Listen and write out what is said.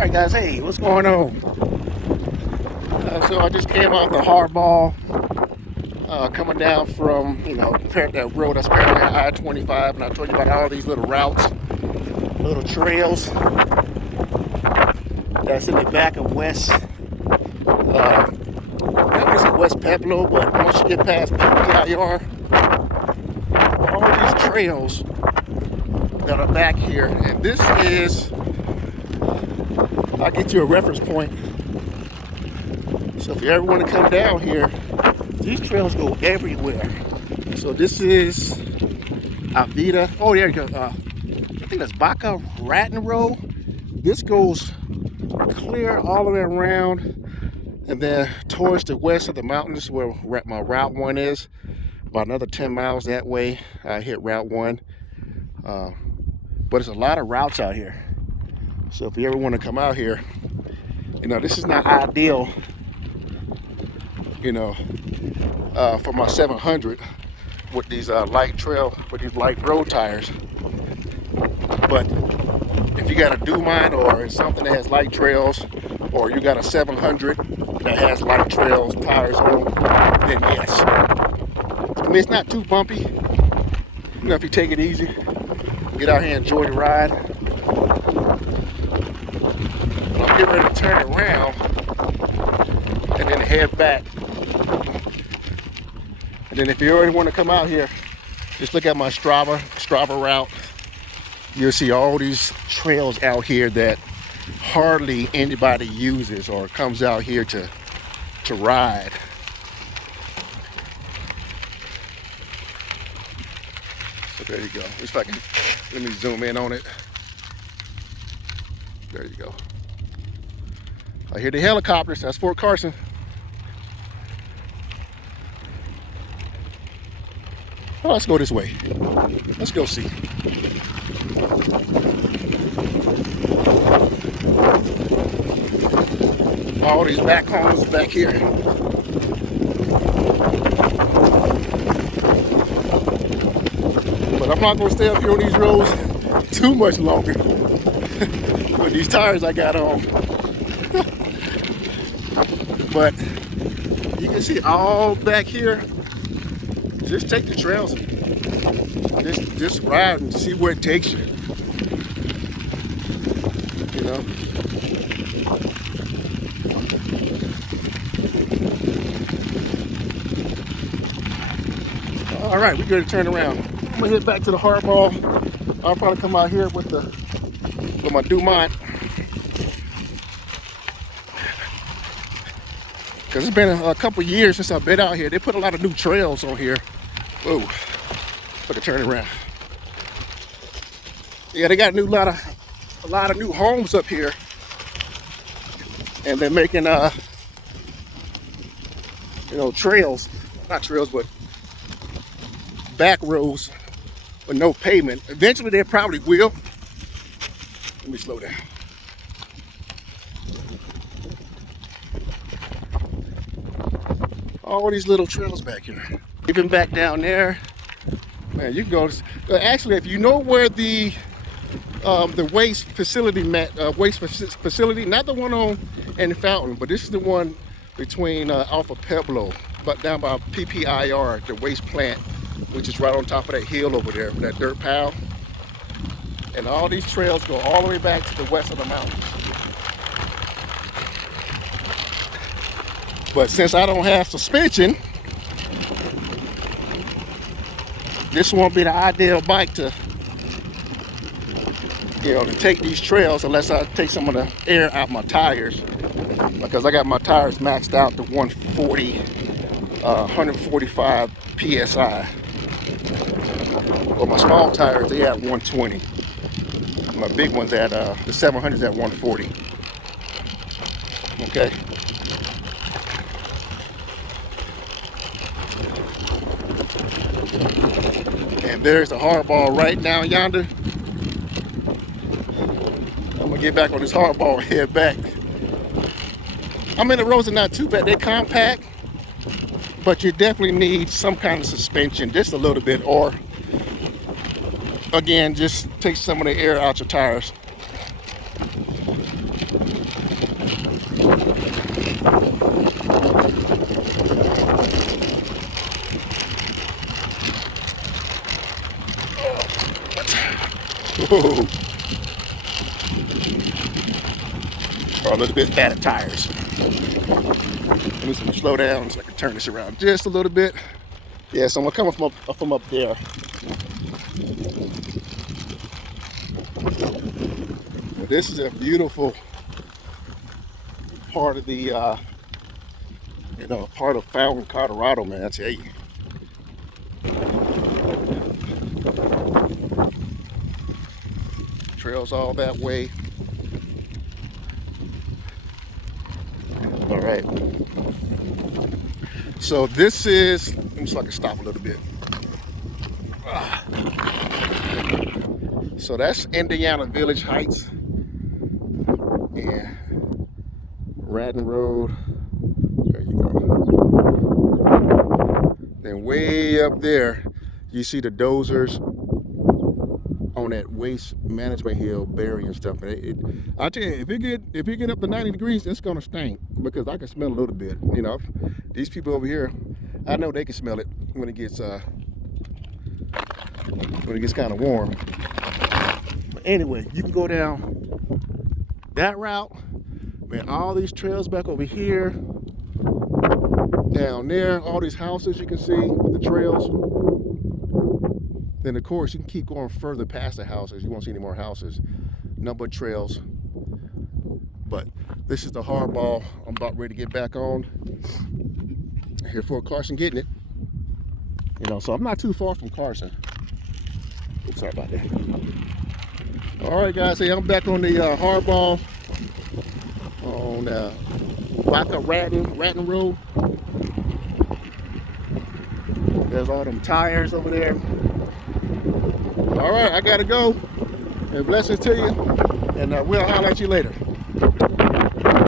Alright guys, hey, what's going on? So I just came off the hardball, coming down from, that road that's parallel I-25, and I told you about all these little routes, little trails that's in the back of West, I want to say West Publeo, but once you get past PPIR, all these trails that are back here, and this is, I'll get you a reference point. So if you ever want to come down here, these trails go everywhere. So this is Avita. Oh, there you go. I think that's Boca, Raton Road. This goes clear all the way around, and then towards the west of the mountains where my Route 1 is. About another 10 miles that way, I hit Route 1. But there's a lot of routes out here. So if you ever want to come out here, this is not ideal, for my 700 with these light road tires. But if you got a Dumont or something that has light trails, or you got a 700 that has light trails tires on, then yes. I mean, it's not too bumpy. If you take it easy, get out here and enjoy the ride. But I'm getting ready to turn around and then head back. And then if you already want to come out here, just look at my Strava route. You'll see all these trails out here that hardly anybody uses or comes out here to ride. So there you go. If I can, let me zoom in on it. There you go. I hear the helicopters. That's Fort Carson. Well, let's go this way. Let's go see. All these back homes back here. But I'm not going to stay up here on these roads too much longer with these tires I got on. But you can see all back here. Just take the trails and just ride and see where it takes you. All right, we're going to turn around. I'm gonna head back to the hardball. I'll probably come out here with my Dumont, because it's been a couple years since I've been out here. They put a lot of new trails on here. Whoa, look at turn around. Yeah, they got a lot of new homes up here, and they're making trails, not trails, but back roads with no pavement. Eventually they probably will. Let me slow down. All these little trails back here. Even back down there, man, you can go. Actually, if you know where the waste facility facility, not the one on in Fountain, but this is the one between off of Publeo, but down by PPIR, the waste plant, which is right on top of that hill over there, that dirt pile. And all these trails go all the way back to the west of the mountains. But since I don't have suspension, this won't be the ideal bike to take these trails unless I take some of the air out my tires, because I got my tires maxed out to 140, 145 PSI. Well, my small tires, they have 120. My big ones at the 700s at 140. Okay. And there's the hardball right down yonder. I'm gonna get back on this hardball and head back. I mean, the roads are not too bad. They're compact, but you definitely need some kind of suspension, just a little bit, or again, just take some of the air out your tires. Whoa. Or a little bit fatter tires. Let me slow down so I can turn this around just a little bit. Yeah, so I'm coming from up there. But this is a beautiful part of the, part of Fountain, Colorado, man, I tell you. Trails all that way. All right. So this is, let me see if I can stop a little bit. So that's Indiana Village Heights and Raton Road. There you go. Then way up there, you see the dozers on that waste management hill burying stuff. I tell you, if you get up to 90 degrees, it's gonna stink because I can smell a little bit. You know, these people over here, I know they can smell it when it gets kind of warm. But anyway, you can go down that route, man. All these trails back over here, down there, all these houses you can see with the trails. Then of course you can keep going further past the houses. You won't see any more houses, no but trails. But this is the hardball I'm about ready to get back on. Here for Carson getting it. So I'm not too far from Carson. Oops, sorry about that. All right, guys, hey, I'm back on the hardball on Boca Raton Road. There's all them tires over there. All right, I gotta go. And blessings to you. And we'll holler at you later.